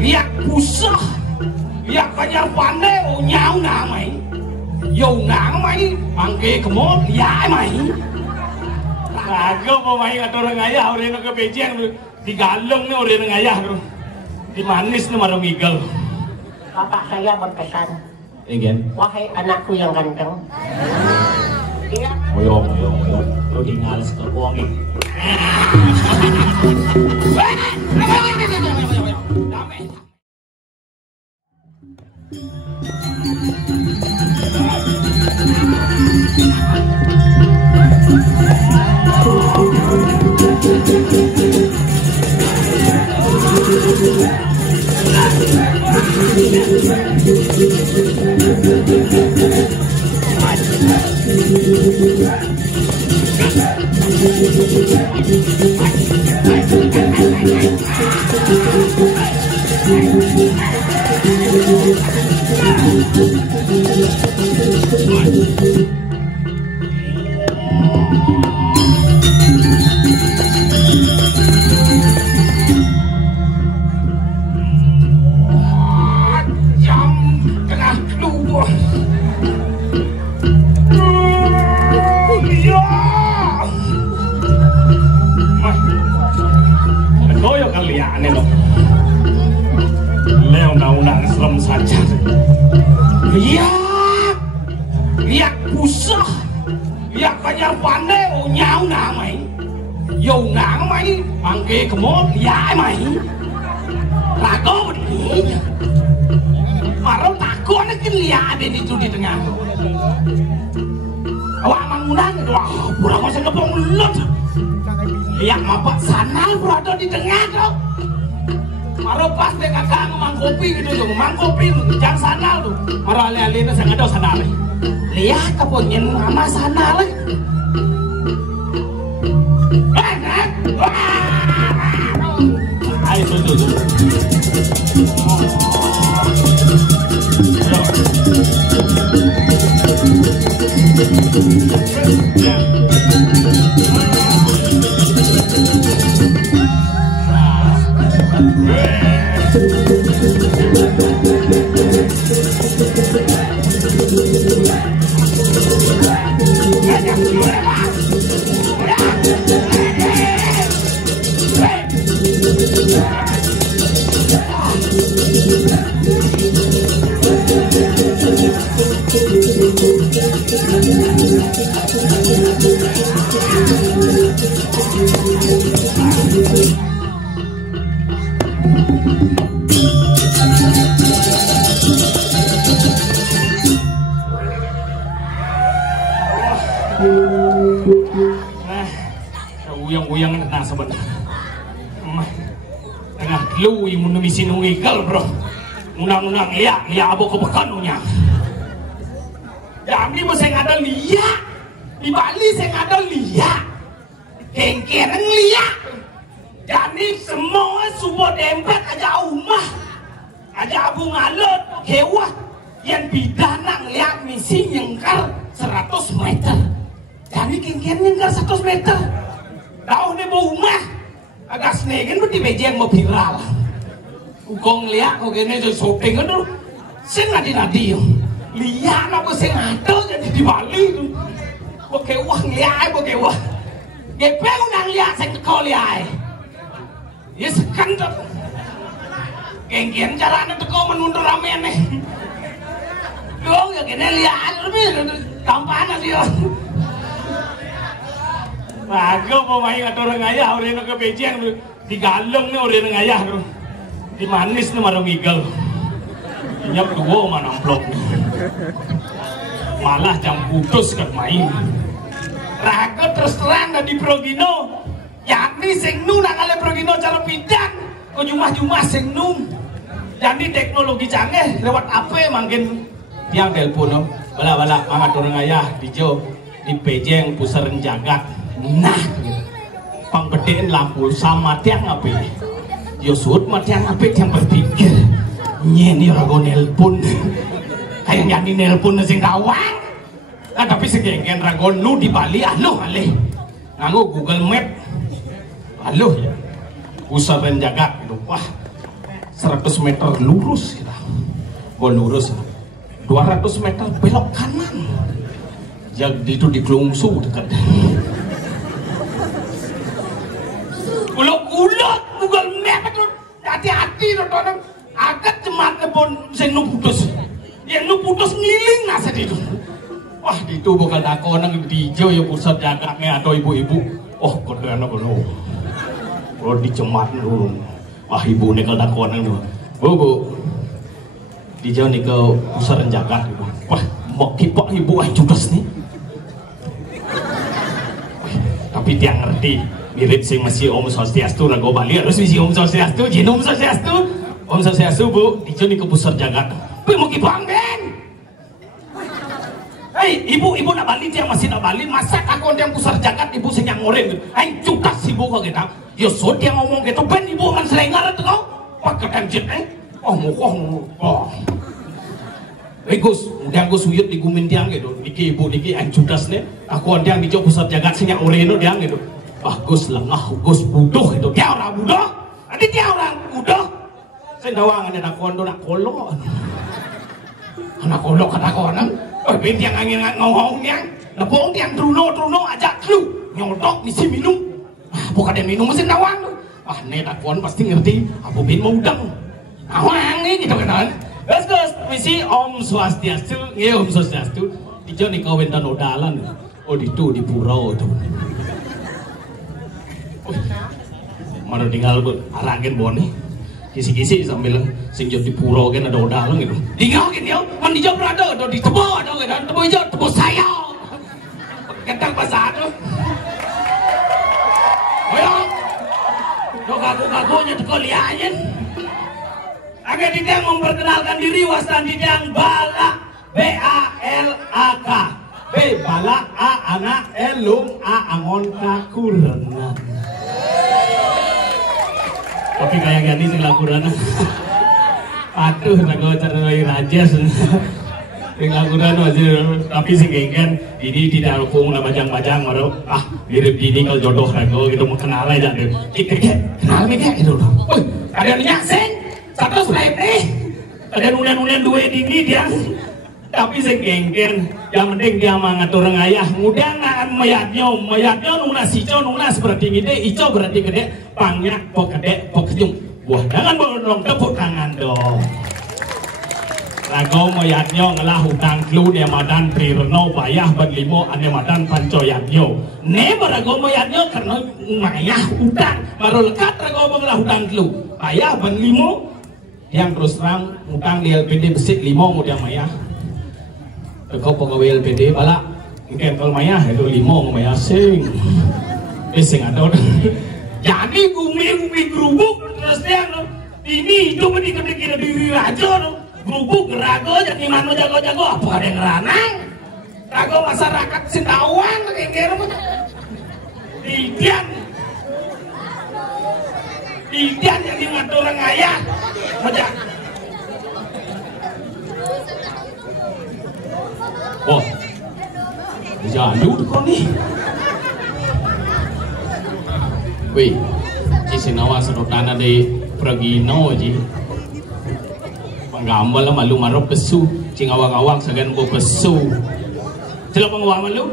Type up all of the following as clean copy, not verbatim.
lihat pusah lihat banyak pandai nyau namai yo namai mangke kemot ya mai kagak pemain atau orang ayah orang ke Beijing lu digalung nih orang ayah lu di manis nih marung igal. Bapak saya berpesan, wahai anakku yang ganteng, moyong lu tinggal sekepong ini. Lihat pusah lihat banyak pandai nyau namai yo namai mangke kemot ya mai rago begini marau takut kan lihat itu di tengah awak mangunan wah pura masa ngepong lut lihat mapak sanal berada di tengah tuh marau pas deh kakak ngomong kopi gitu tuh ngomong kopi jangan sanal tuh marau alih-alihnya saya nggak tahu sanal lihat kepunyin mama sanal ayo tuh uyang-uyang nah sebenarnya tengah lu yang menumisi nungigal bro unang-unang liak abo kebekanunya jadi saya ada liak di Bali saya ada liak kengkeren liak jadi semua semua dempet aja umah aja abu ngalut hewa yang bidana ngeliat misi nyengkar 100 meter jadi kengkeren nyengkar 100 meter tahu nih mau umah agak senegen berarti meja yang mau viral kong lihat kok gini jadi syuting itu saya nadi-nadi lihat apa saya ngado jadi di Bali itu pakai uang lihat pakai uang gepeng udah lihat saya kau lihat ya sekandar genggen caranya tuh kau menundur ramen nih dong ya gini lihat lebih gampang dia Bago pemain atau orang ayah orang ke Beijing digalung nih orang ayah di manis nih marung igal nyap dua mana amplop malah jam putus ke main raga terus terang di Progino yakni sing nu nak kali Progino cara pidan ke jumlah sing nu jadi teknologi canggih lewat apa mungkin yang telepon bala amat orang ayah di Beijing pusaran jagat nah gitu. Pangbedein lampu sama tiang api Yosud mah tiang api yang berpikir nyeni rago nelpon kayak jadi nelpon sing dawang nah tapi segenggen rago nu di Bali aloh alih nganggo Google Map aloh ya pusaran jagat gitu. Wah, 100 meter lurus kita. Oh lurus. 200 meter belok kanan. Jadi itu di Kelungsu dekat. Ulok-ulok Google Map itu hati-hati tuh orang agak cemat pun saya putus. Yang nu putus ngiling nasa itu. Wah itu bukan aku nang dijo ya pusat jagaknya atau ibu-ibu. Oh kodana kono. Kalau dicemat dulu. Wah ibu nih kalau aku nang dulu. Bu. Dijo nih ke pusat jagat itu. Wah mau kipok ibu judes nih. Tapi dia ngerti mirip sing masih Om Swastiastu rago Bali harus misi Om Swastiastu jin Om Swastiastu bu dijo nih ke pusat jagat. Bu mau kipang ben. Hei, ibu nak balik yang masih nak balik masak aku yang pusar jagat ibu sing yang ngoreng. Aing cukas ibu kok kita. Yo so dia ngomong gitu ben ibu kan selengar tuh kau. Pakai jet Oh. Gus, udah Gus uyut di gumin tiang gitu. Niki ibu niki aing cukas nih. Aku yang dijauh pusar jagat sing yang ngoreng tiang gitu. Gus lengah, Gus buduh itu. Dia orang buduh. Ada dia orang buduh. Saya dawangan ada kondo nak kolok. Anak kolok kata konan. Ben tiang angin ngomong tiang, lebong tiang truno ajak lu nyodok misi minum. Bukan dia minum mesin nawang. Netakon pasti ngerti. Aku bin mau udang. Nawang nih gitu kan. Gus misi Om Swastiastu, Om Swastiastu. Dijo nih kau bentan odalan. Oh itu di pura tuh. Mana tinggal arangin boni. Kisi-kisi sambil sing di pura kan ada odalang gitu. Tinggal gitu ya, man di jawab ada di tebo ada gitu, tebo hijau, tebo sayau. Kentang pasar tuh. Ayo, do kaku-kakunya tuh liatin. Agak tidak memperkenalkan diri wastan tidak Bala B-A-L-A-K B Bala A anak Elung A angon kakurengan. Tapi kayak gini sih lakuran. Aduh, nago cara rajas. Yang lakuran masih tapi sih kan ini tidak rukung lah bajang-bajang baru mirip ini kalau jodoh nago gitu mau kenal aja deh. Kenal nih kayak gitu. Woi, ada nyaseng. Satu slide ada nunan-nunan dua ini dia. Tapi sih gengken, yang penting dia mengatur ngayah. Mudah nggak mayatnya nunas hijau nunas berarti gede, hijau berarti gede, pangnya pok gede, pok kejung. Wah, jangan dong tepuk tangan dong. Rago mayatnya ngalah hutang klu dia madan prirno bayah berlimo ane madan pancoyatnya. Ne barago mayatnya karena mayah hutang, baru lekat rago ngalah hutang klu. Bayah berlimo yang terus terang hutang di LPD besit limo mudah mayah. Kau pegawai LPD bala mungkin kalau maya itu limo maya sing ada jadi gumi gerubuk terus dia ini itu kira diri raja gerubuk gerago jadi mana jago apa ada yang ranang rago masyarakat Sindawang kayak Didian jadi ngatur orang ayah aja. Oh, jalu kau ni. Wih, Sinawa sedotan ada Pragino je. Panggambar lah malu marok pesu, cingawang-awang segan bo pesu. Sila pangawang malu.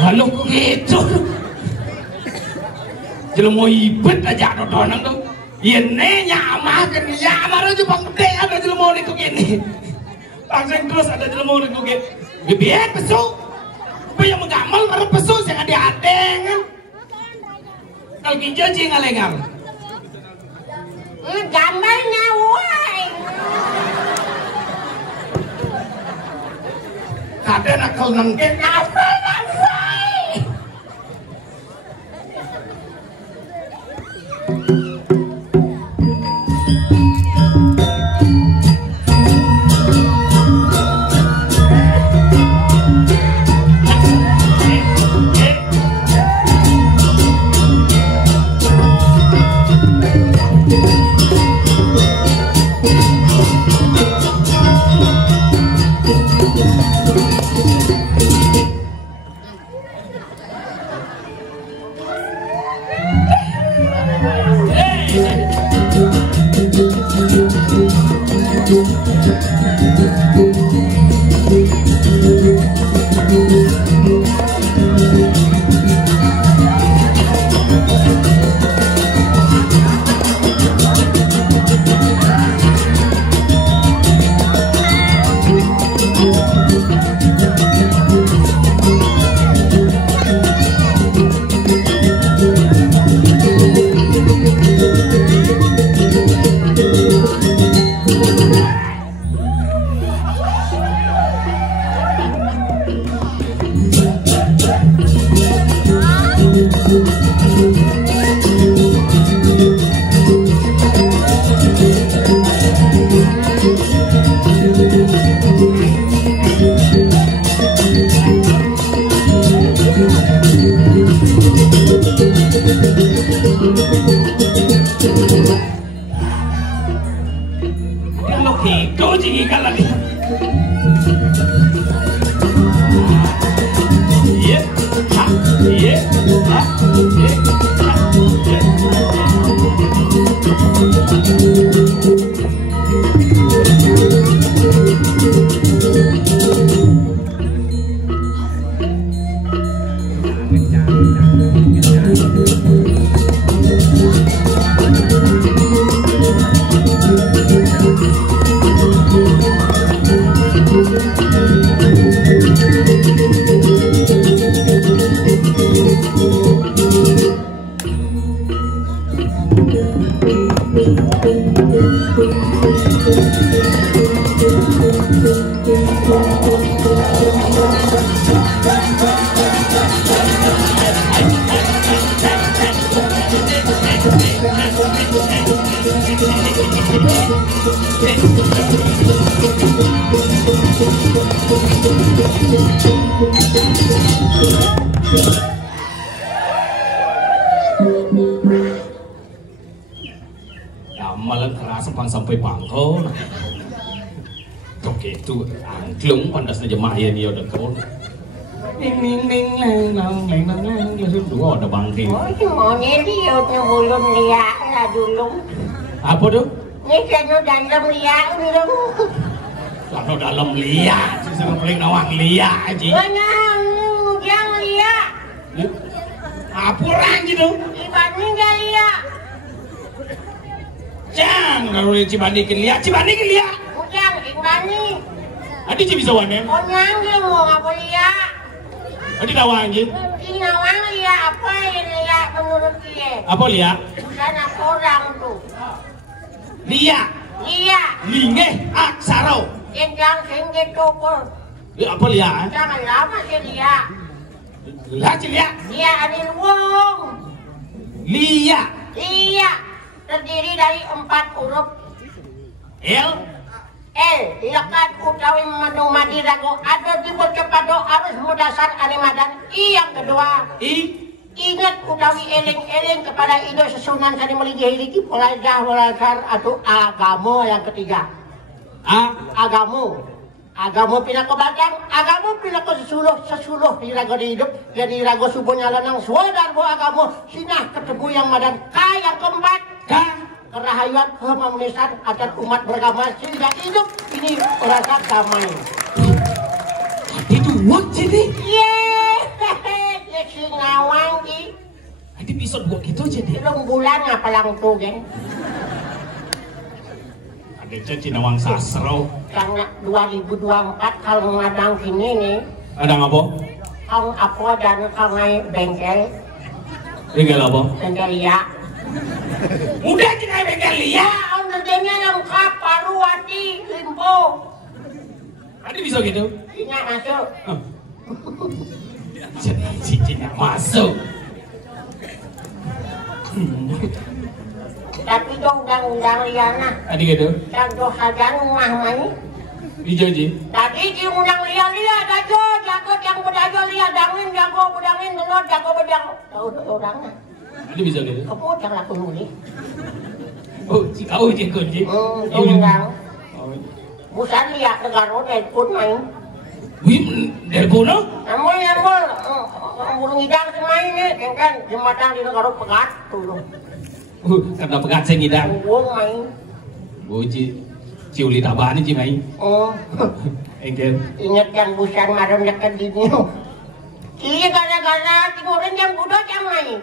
Lalu gitu. Sila mau ibet aja dodonan tu. Ini nyamah kan nyamah aja bang gede ada jelmo ni kugini. Langsung terus ada jelmo ni kugini. Biar pesu. Yang menggamal baru pesu yang ada adeng. Kalau kinjo cing alegal. Gambarnya why? Kada nakal nangke apa why? Malah kerasa pan sampai bangkol. Oke itu angklung pandas jemaah ya dia udah kau. Ning dua ada bangking. Oh semuanya dia belum lihat lah dulu. Apa tuh? Ini kan dalam lihat dulu. Kalau dalam lihat, sih paling nawang lihat aja. Mana yang lihat? Apa orang gitu? Dibanding gak lihat. Jangan kalau Cibanding lihat. Bukan dibanding. Adi bisa wane? Oh nyangge mau apa lihat? Adi nawang gitu? Ini nawang lihat apa yang lihat menurut dia? Apa lihat? Bukan apa orang tuh. Lihat. Linge aksaro. Yang sengge toko. Apa lihat? Jangan lama sih lihat. Lihat. Lihat ada wong. Lihat. Terdiri dari 4 huruf. L. Lekat utawi menu madirago ada di cepado arus mudasar animadan. I yang kedua. Ingat utawi eling-eling kepada ido sesunan sani meligih-ligi pelajar atau agamo yang ketiga. Agamo pinako batang, agamo pinako sesuluh dirago di hidup, jadi rago subuh nyalanang suadar bo agamo sinah ketebu yang madan yang keempat kerahayuan keharmonisan agar umat beragama sehingga hidup ini merasa damai. Itu what jadi? Si ngawang ji. Nanti bisa buat gitu jadi. Belum bulan apa lang tuh geng. Ada cici nawang sasro. Karena 2024 kalau ngadang sini nih. Ada apa? Kang apa dan kangai bengkel. Bengkel apa? Bengkel ya. Udah kita bengkel ya. Ngerjanya lengkap paru hati limpo. Ada bisa gitu? Ingat masuk. Cici nggak masuk. Tapi itu undang-undang liana. Tadi gitu? Yang dohajan rumah main. Dijoji? Tadi di undang liat jago yang berdago liat dangin jago bedangin telur jago bedang. Tahu orangnya. Tadi bisa gitu? Kamu jangan laku nuli. Oh, si kau je kunci. Undang. Bukan liat negara telepon main. Wih, telepon no? Namun burung hidang semain nih, kan jembatan di negara pegat tuh. Karena pegat saya ngidang. Burung main. Oh, ciuli tabahan ini main. Engkel. Ingat yang busan malam dekat di sini. Iya gara-gara timurin jam budok yang main.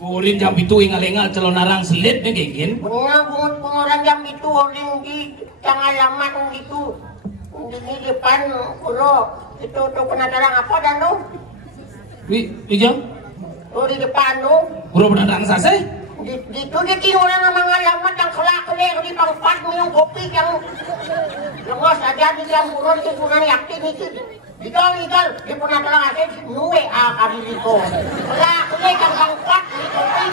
Urin jam itu ingal-ingal celon narang selit nih gengin. Bunga bungut penguran jam itu urin di tengah laman gitu. Di depan kulo itu tuh penataran apa dan tuh? Di jam? Tuh di depan tuh. Kulo penataran sase? Di tuh di timuran sama ngalamat yang kelak-kelak di pangpat minum kopi yang lengos aja di jam kulo di kunan yakin itu. Ikal di penataran aja nuwe akar itu. Kelak-kelak yang pangpat di kopi.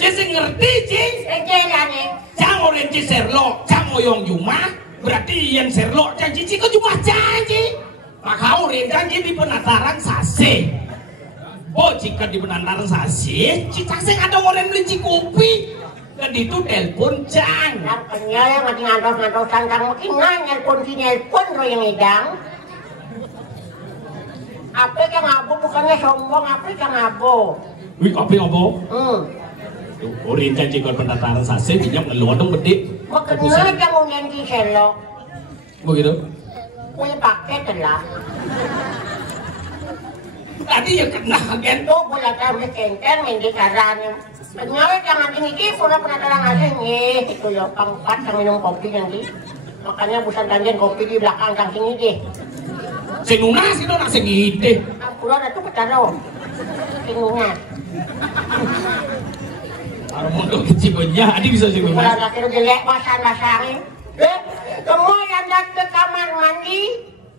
Jadi ngerti cing? Nih. Jangan orang ci serlok, jangan oyong cuma berarti yang serlok janji ci kau cuma janji. Maka orang janji di penataran sase. Oh jika di penataran sase, cita sing ada orang beli ci kopi. Dan itu telepon jang. Yang penyayang mati ngantos sangkang mungkin nelpon si nelpon ro yang edang. Apa yang ngabo bukannya sombong, apa yang ngabo? Wih, apa apa? Urin janji kon pendaftaran sase minyak ngelodong gede. Makanya jangan nyanyi selok. Begitu? Kue pakai telah. Tadi ya kena kan? Tuh boleh tahu kengkeng mindi caranya. Ternyata jangan tinggi pernah terang aja nih. Itu ya pangkat yang minum kopi nanti. Makanya busan tanjen kopi di belakang kang sini deh. Singunas itu nak segede. Aku ada tuh petaro. Singunas. Orang mau kecil punya, adi bisa singunas. Kalau nak kira jelek masan-masangin. Semua yang datang ke kamar mandi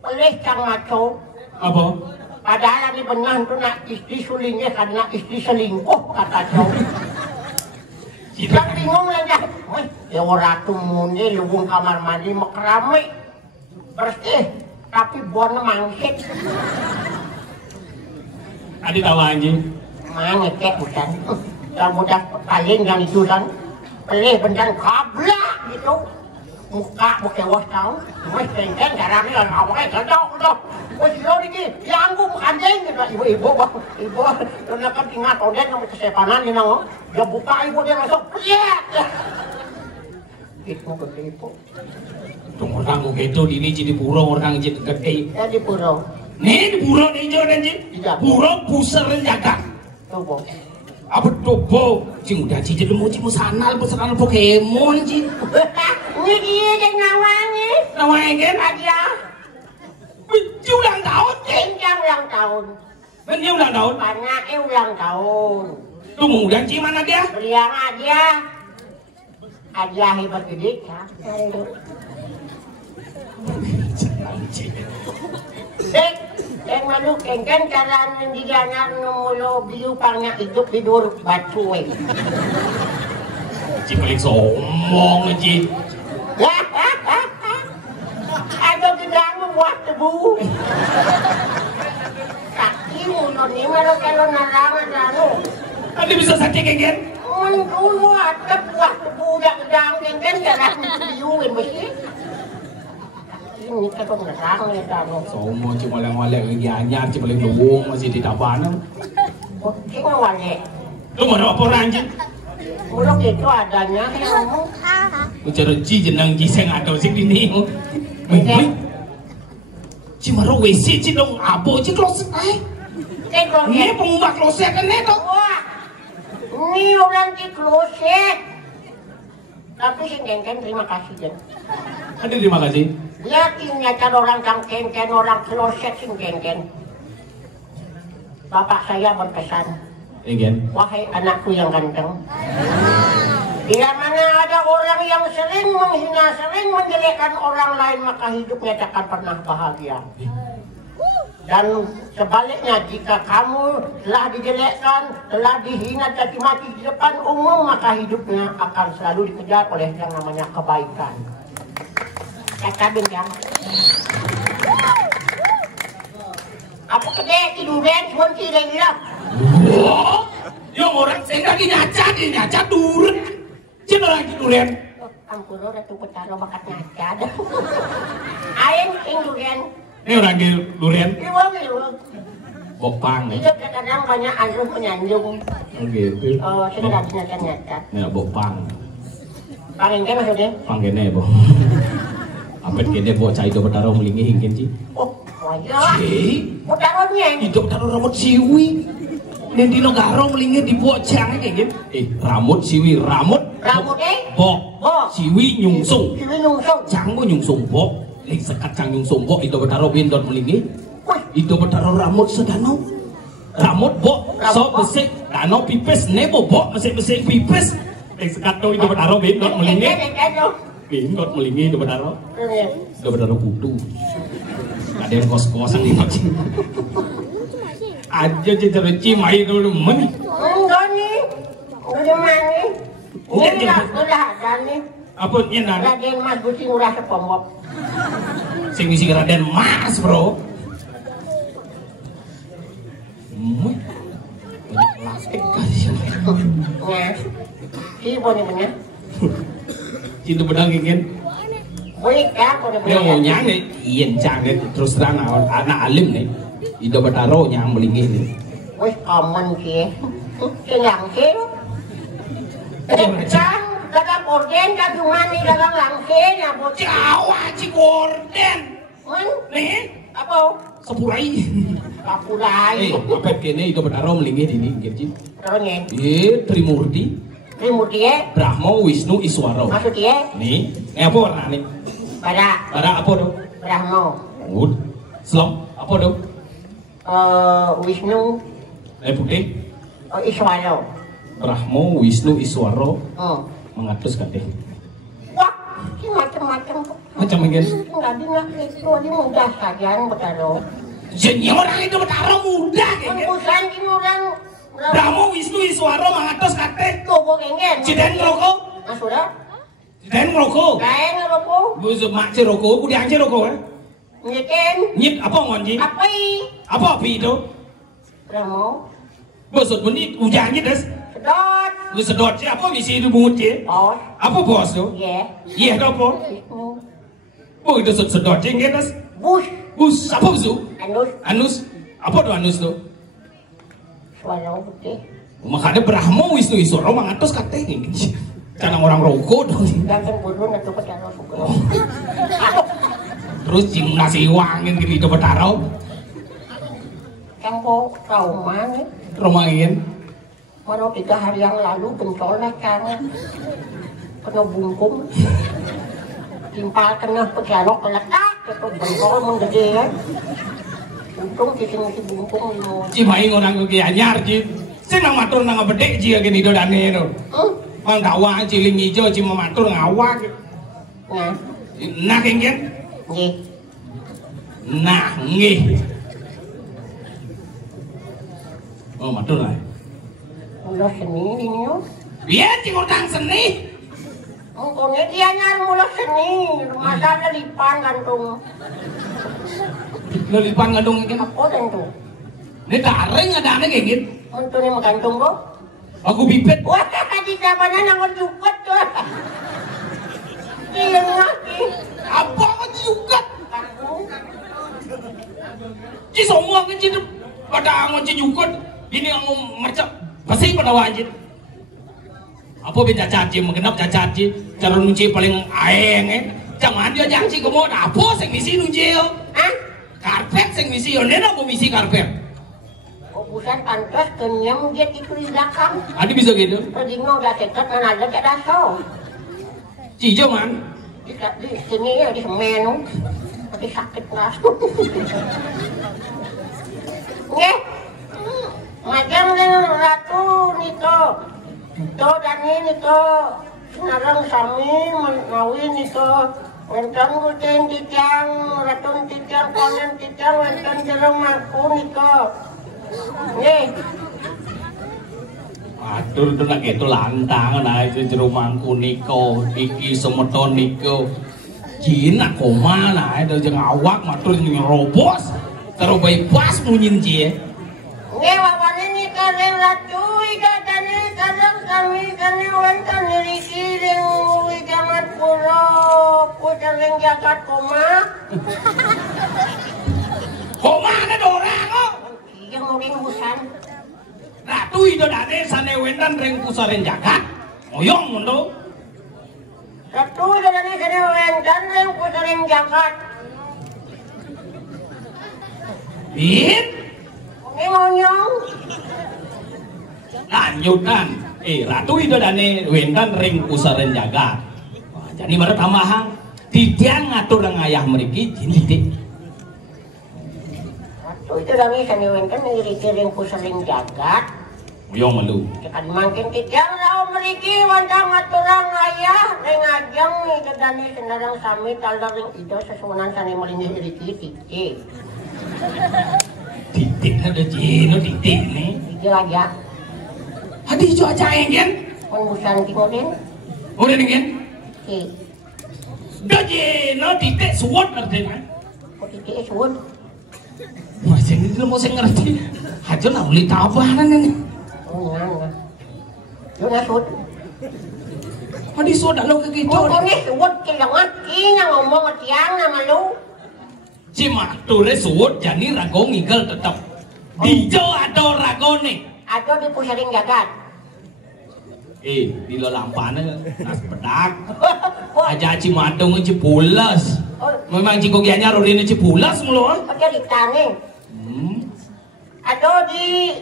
oleh cang maco. Apa? Padahal ini benar itu nak istri sulingnya karena istri selingkuh kata cowok. Kita bingung aja. Ya orang tuh muni lubung kamar mandi mekerami bersih tapi buat mangkit. Adi tahu anjing? Mangkit bukan. Yang mudah paling yang itu kan. Pelih beneran kablak gitu. Muka bukan was tahu. Wes kengkeng caranya lah awalnya cocok tuh. Wes lo ini dianggung anjing gitu. Ibu bang, ibu karena kan ingat oden sama kesepanan ini nang. Dia buka ibu dia masuk. Lihat. Itu gede ibu. Tunggu orang gitu ini jadi burung orang jadi gede. Ya di pura. Nih di burung ini jadi anjing. Burung pusar jaga. Tuh bang. Apa dobo? Cing udah cici dulu cing sanal Pokemon cing. Ini dia yang nawangnya. Nawangnya kan? Aja. Cing ulang tahun cing. Kencang ulang tahun. Bener ulang tahun? Anaknya ulang tahun. Tuh muda cing mana dia? Beriang aja. Aja hebat gede kan. Dek, yang malu kengken cara mendiganan numulo biupangnya hidup tidur batu. Cing paling sombong cing. Ada gedang buat tebu. Kaki mulut ni malu kalau narangan danu. Anda bisa sakit kengken? Dulu ada buah tebu yang gedang kengken cara biuin mesti. Ini kalau nerang ni danu. Sombong cing waleng-waleng lagi anyar cing paling luwung masih di tabanan. Cing wale. Lu mana apa orang cing? Mulut itu adanya yang Ucara jenang sing ada sing dini. Wih. Cing maro WC cing dong abo cing kloset ay. Ini pengubah kloset kan itu. Wah. Ini orang di kloset. Tapi sing kengken terima kasih kan. Ada terima kasih. Dia ingatkan orang kang kengken orang kloset sing kengken. Bapak saya berpesan. Kengken. Wahai anakku yang ganteng. Bila mana ada orang yang sering menghina, sering menjelekkan orang lain, maka hidupnya tak akan pernah bahagia. Dan sebaliknya, jika kamu telah dijelekkan, telah dihina, caci maki di depan umum, maka hidupnya akan selalu dikejar oleh yang namanya kebaikan. Kata bintang. Apa kedai tiduran, kunci lagi lah. Wah, yang orang saya lagi nyacat durun. Cina lagi durian. Ampun orang tu petaro bakat nyacat. Aing sing durian. Ini orang durian. Iwang. Bopang nih. Hidup kadang banyak aluh menyanjung. Oh gitu. Oh, saya lagi nyacat. Nih bopang. Pangin ke maksudnya? Panggilnya bo. Ampet kene bo cai do petaro melingi hingkin ci. Oh, wajah. Putaronya. Itu petaro rambut siwi. Dan di negara melingkar di buat cang kayak gitu. Rambut siwi rambut. Rambut bok. Siwi nyungsung. Siwi nyungsung. Cang mo nyungsung bok. Sekat cang nyungsung bok itu betaro bindot melingkar. Itu betaro rambut sedanau. Rambut bok. So besek danau pipes nebo bok masih besek pipes. Sekat to itu betaro bindot melingkar. Bindot melingkar itu betaro. Itu betaro kutu. Ada yang kos-kosan di macam. Aja cerita cimai dulu men. Enggak nih. Udah mana? Udah ada nih. Apa nya nana? Raden Mas Gusti Ngurah Sepombok. Sing misi Raden Mas, Bro. Plastik kasih. Ya. Si boleh benar. Cinta pedang ingin. Boleh kan boleh benar. Dia mau nyanyi, iya jangan terus terang anak alim nih. Ido Bataro nyang melinggih ni. Wes common sih. Langsir. Kan dagang orden kagungan ni dagang langsir ya bos. Jawa Cikorden. Nih Apa? Sepurai. Kapulai. Apa kene Ido Bataro melinggih di ni ngerti? Terusnya. Trimurti. Trimurti ya. Brahma Wisnu Iswara. Maksudnya? Nih apa warna nih? Pada Apa dong? Brahmo. Good. Slong apa dong? Wisnu Putih. Iswaro. Brahmo Wisnu Iswara Hmm. mengatus kadeh. Wah, ini macam-macam. Macam mungkin. Nggak dengar itu ini mudah saja Bataro. Jadi orang itu Bataro mudah Kan kan? bukan ini orang Brahmo Wisnu Iswara mengatus kadeh. Lobo kengen. Ciden ngerokok. Ah sudah. Ciden ngerokok. Kain ngerokok. Bus mak cerokok, kudiang cerokok eh. Nyekin. Nyit apa ngonji? Apa ini? Apa api itu? Brahmo. Bosot menit ujang des. Sedot. Lu sedot sih apa misi itu bungut je? Bos. Apa bos tu? Ya. Iya apa? Wisnu. Oh itu sedot je des. Bus. Bus apa busu? Anus. Anus. Apa tu anus tu? Swallow putih. Makanya Brahmo Wisnu Iswara mengatus kadeh. Karena orang rokok dong. Ganteng bodoh nak tu Bataro suka. Terus cing nasi wangin gitu Bataro. Campo trauma nih. Romain. Mana 3 hari yang lalu pencolek kan. Kena bungkum. Timpal kena pegalok letak. Itu bengkol menggede kan. Untung di sini si bungkum ini. Ci mai ngorang ke anyar ci. Sing nang matur nang bedek ci gini do dane no. Mang dawa ciling ijo ci matur ngawak. Nah. Nah kengken. Nggih. Nah nggih. Oh matur lah. Mula seni ini yo. Iya ci ngutang seni. Engkone dia nyar mula seni. Masalah lipan gantung. Lelipan ngandung iki. Apa dan tu? Ini taring adane kengken. Untune menggantung kok. Aku bibit. Wah, di zamannya nang jukut tu. Iya ngaki. Apa kok juga? Kampung. Ci semua kan ci pada angon ci jukut. Ini angon macam pasti pada wajib. Apa beda caci mengenap caci cara nunci paling aeng Jangan dia janji kemo apa sing misi nunci yo. Hah? Karpet sing misi yo, nena mau misi karpet. Oh, bukan pantas kenyam dia itu di belakang. Adi bisa gitu. Tadi udah dekat mana ada tak dasar. Cijo man. Di sini ya di semen. Tapi sakit keras. Nggih. Macam dengan ratu nito. Nito dan ini nito. Narang sami menawi nito. Wentang kucing tijang, ratun tijang, konen tijang, wentang jereng maku nito. Nggih. Atur itu nak itu lantang nah itu jero mangku niko iki semeton niko Cina koma nah itu jeung awak matur nyerobos terus bypass munyin cie. Nggih wawane nika ring ratu ika tani kadang kami kene wonten niki ring jaman pura putra ring jagat koma. Koma ada orang kok. Yang ring busan. Ratu itu dane sane wendan ring pusaren jagat. Oyong mundo. Ratu dane sane wendan ring pusaren jagat. Bit. Ini monyong. Lanjutan. Ratu itu dane wendan ring pusaren jagat. Jadi mana tambahan tidian ngatur ayah mriki jindik. Ratu itu dane sane wendan ring pusaren jagat. Oyong malu. Kan makin tijang rao meriki wandang aturang ayah ring ajang itu dani senarang sami talda ring itu sesuanan sani melingih iriki titik. Titik ada jino titik nih. Titik aja. Hadi cuaca enggen. Mengusan tingorin. Udah enggen. Si. Dah jino titik suwot artinya. Kok titik suwut. Wah sing itu mau sing ngerti. Hajo nak beli tabahan ini. Oh nggak. Lu nasut. Hadi suwot lo ke gitu. Oh ini suwut kilangat. Ina ngomong tiang nama lu. Cima tore suwut jani rago ngigel tetep. Dijo ado ragone. Ado di pusaring gagat. Di lelampana nas bedak. Aja Cimadung Cipulas. Memang cikogianya rodine Cipulas mulu. Oke ditanging. Ado di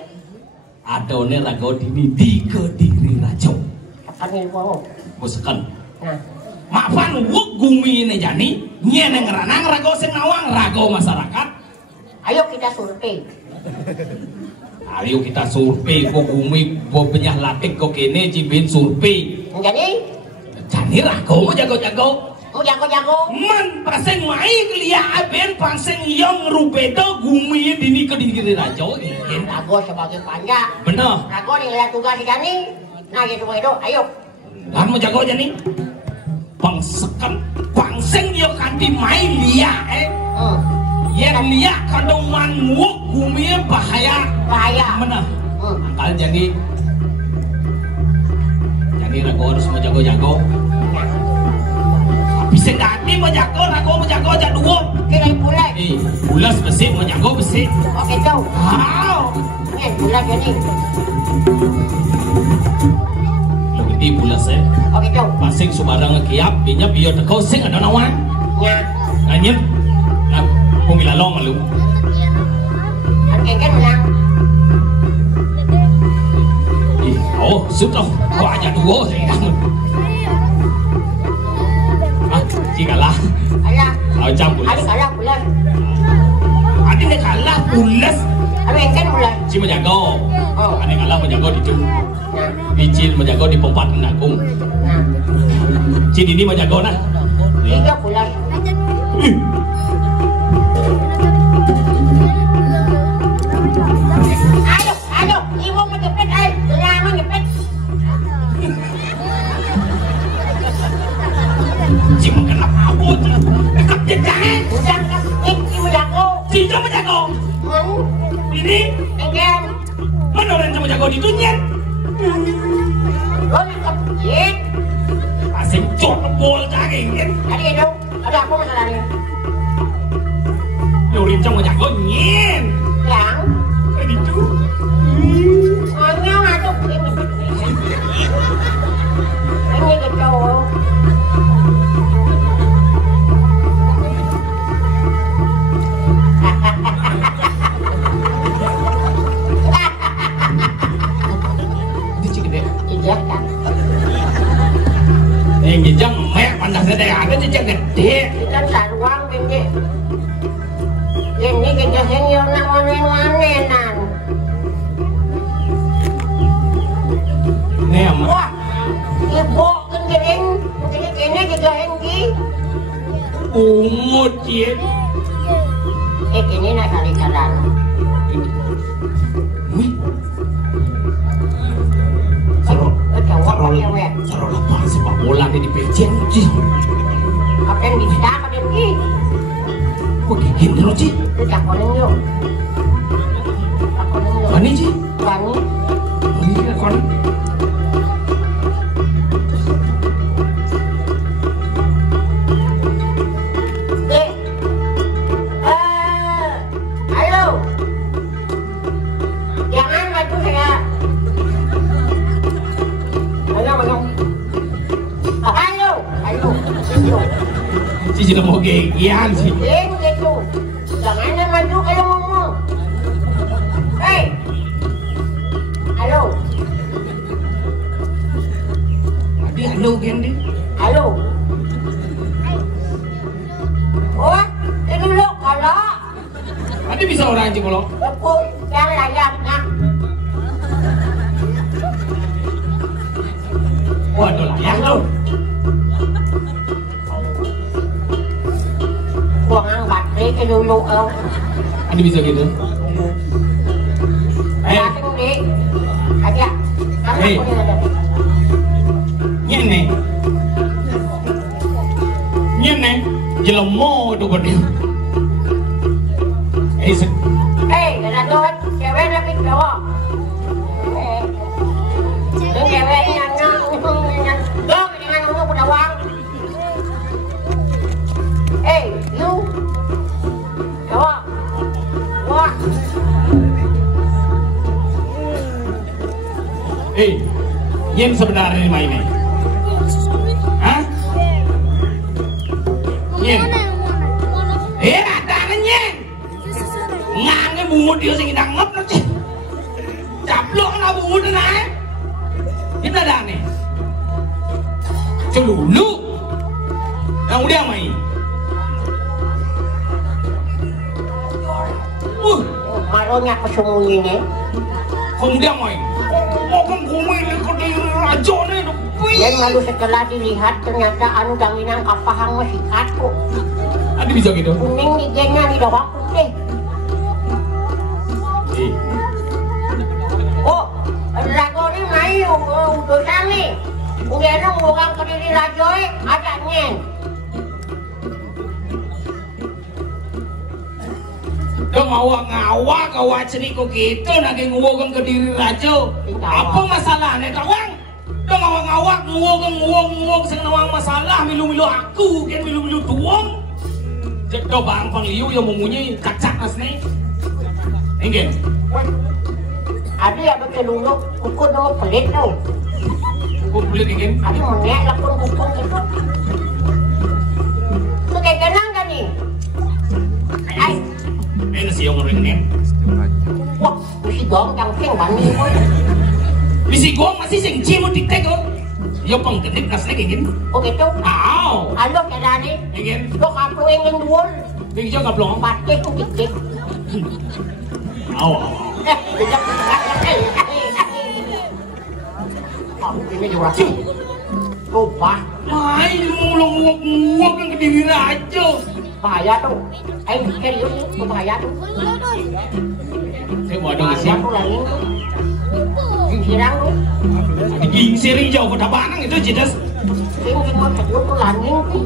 adone rago dini di Kediri Rajo. Kapan ini mau? Bosekan. Nah. Maafan wuk gumi ini jani nyeneng ranang rago sing nawang rago masyarakat. Ayo kita survei. Ayo kita survei kok gumi bo penyah latik kok kene cibin survei. Jani rago mau jago-jago. Mau jago-jago. Man paseng mai kelia ben paseng yang rubedo gumi dini Kediri Rajo. Rago sebagai panja. Bener. Rago nilai tugas si jani. Nah gitu itu ayo. Dan mau jago jani. Bangsekan bangseng yo kanti mai lia yen lia kadang man wuk gumi bahaya mana angkal jadi rago harus menjago-jago tapi sedati menjago rago menjago aja dua kira bulan bulas besi menjago besi oke jauh bulan jadi di bulas oke jauh pasing subarang kiap binya biar tekau sing ada nawan ya nanyep nah pumilalong lu angkengken menang oh sudah kau aja dua kalah kalau campur kalah bulan adine kalah bulas angkengken bulan si menjago ane kalah menjago di cung Bicil menjago di Pompat Menakung. Cid ini menjago nah. 3 bulan. Ayo, ibu menjepit ay, lama menjepit. Cid kenapa aku? Dekat jejahan. Udah, ini menjago. Cid menjago. Ini? Engken. Mana orang yang menjago di dunia? Lo nangkep jit asing cot bol daging kan tadi itu ada apa masalahnya lu rincang mau jago nyen yang tadi itu hanya ngaduk ini gitu yang jejang mek pandang sedaya ada jejang gede kita saruang gede ini kita senior nak wanen-wanenan nih amat wah ibu kenjering ini juga henggi umut ya ini nak kali jalan Sarolah bang sepak bola di pejen sih. Apa yang bisa apa yang ini? Kok gigit dulu sih? Tidak konen yuk. Ani sih? Ani. Ini kan. Halo. Jangan bantu saya. Halo. Si sudah mau gegian sih. Gitu. Jangan maju kalau ngomong. Hei. Halo. Tadi halo Gendi. Halo. Oh, ini lo kalau. Tadi bisa orang Cipolong. Aku yang layak nak. Waduh layak lo. Buang baterai ke dulu oh. Ini bisa gitu. Langsung di aja. Nyene. Nyene. Jelemo itu berdua. Ada tuh cewek tapi cowok. Cewek nyanyi, dong jangan ngomong pedawang. You Yen sebenarnya ini mainnya. Hah? Yen. Ada nyen. Ngange bungut dia sing ngangep no cih. Caplok na bungut na eh. Ini ada nih. Celulu. Yang udah main. Maronya kesembunyinya. Kemudian main. Ngomong kumain ke diri raja nih. Dan lalu setelah dilihat ternyata anu jaminan kapahang masih katu. Ada bisa gitu? Kuning di genya di doang putih. Oh, raja ini main utusan nih. Udah nunggukan ke diri raja ada nyen. Dong ngawak kawat seni kok gitu naging nguwong ke diri raja. Apa masalahnya kawang? Dong ngawak nguwong sing nawang masalah milu-milu aku kan milu-milu tuang. Jado bang pangliu yang memunyi kacak asni. Enggak. Adi ada celuluk ukur dulu pelit tuh. Ukur pelit ingin. Adi menyak lakun ukur gitu. Itu kayak genang kan nih? Ay. Ini sih yang ngering. Wah, misi gong cangking bani boy. Misi gong masih sing cimu diktek kok. Yo penggedik nasne ingin. Oh gitu? Aw. Halo kaya nih. Ingin. Lo kaplo ingin duol. Ingin juga kaplong. Pati tuh dikdik. Aw. Bijak. Oh, ini juga sih. Lupa. Main ngulung-ngulung ke diri raja. Bahaya tuh. Ayo serius nih, bahaya tuh. Saya mau ada Bahaya tuh langin tuh. Gingsirang tuh. Gingsir jauh pada banang itu jelas. Gingsir mau kedua tuh langin tuh.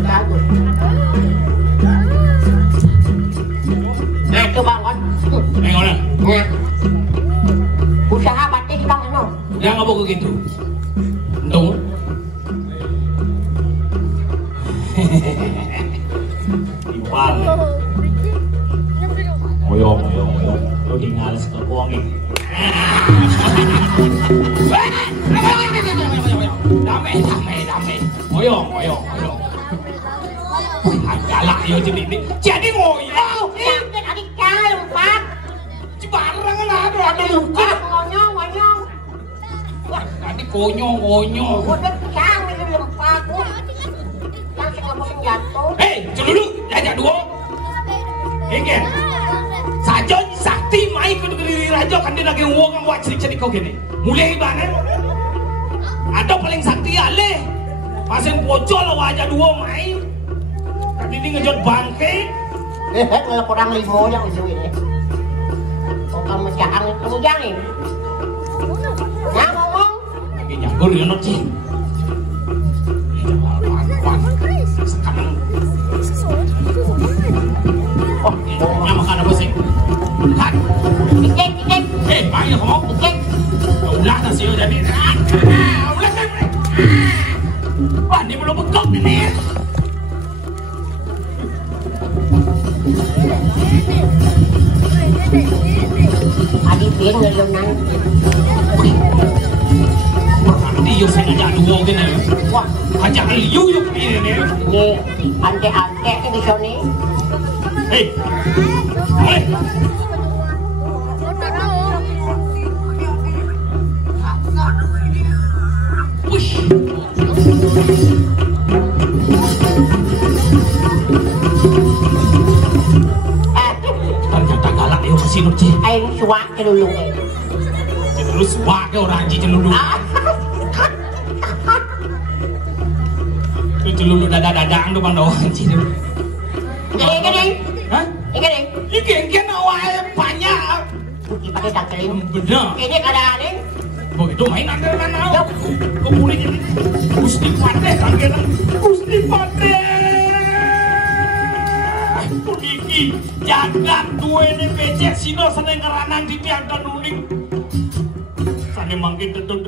Bagus. Nah coba kan. Mana? Nah. Usaha batik bang no. Jangan apa gitu. Untung. Iwan. Moyong. Lo tinggal sekekuang ini. Damai. Moyong. Galak yo jadi ngoyong. Sakit adik kaya empat. Barang kan ada luka. Ngonyong. Wah, tadi konyong. Udah pisang ini lempak. Yang sing jatuh. Hei, dulu jajak dua. Ingin. Sajon sakti mai ke diri raja kan dia lagi ngomong buat cerita kau gini. Mulai banget. Ada paling sakti ale. Pasang pocol wajah dua mai. Tadi ini ngejot bangke. Kalau kurang limo yang itu ini. Kalau mencahang itu jangan. Nah ngomong. Lagi nyagur ya nocih. Sekarang. Oh, ngomongnya makan apa sih? Makan. Dikit. Baik ya kamu. Dikit. Ulah nasi jadi. Ulah kan. Wah, ini belum bekok ini. Adik pin ngelunan. Nanti yuk saya ngajak dua gini. Wah, Ajak yuk ini. ini ante di sini. Hei. Wush. Ternyata galak yuk kesini cih. Ayo suak celulung. Terus wah ke orang cih celulu. Celulu dadang tuh bang doang cih. Gini. Hah? Gini. Ini awalnya banyak. Bukti pakai tangkelin. Bener. Ini kadang-kadang. Begitu mainan dengan aku. Kemudian ini Gusti Pate tanggelan. Gusti Pate. Iki jagat dua ini becek sino seneng ngeranan di tiang nuning. Sane mangkin tetep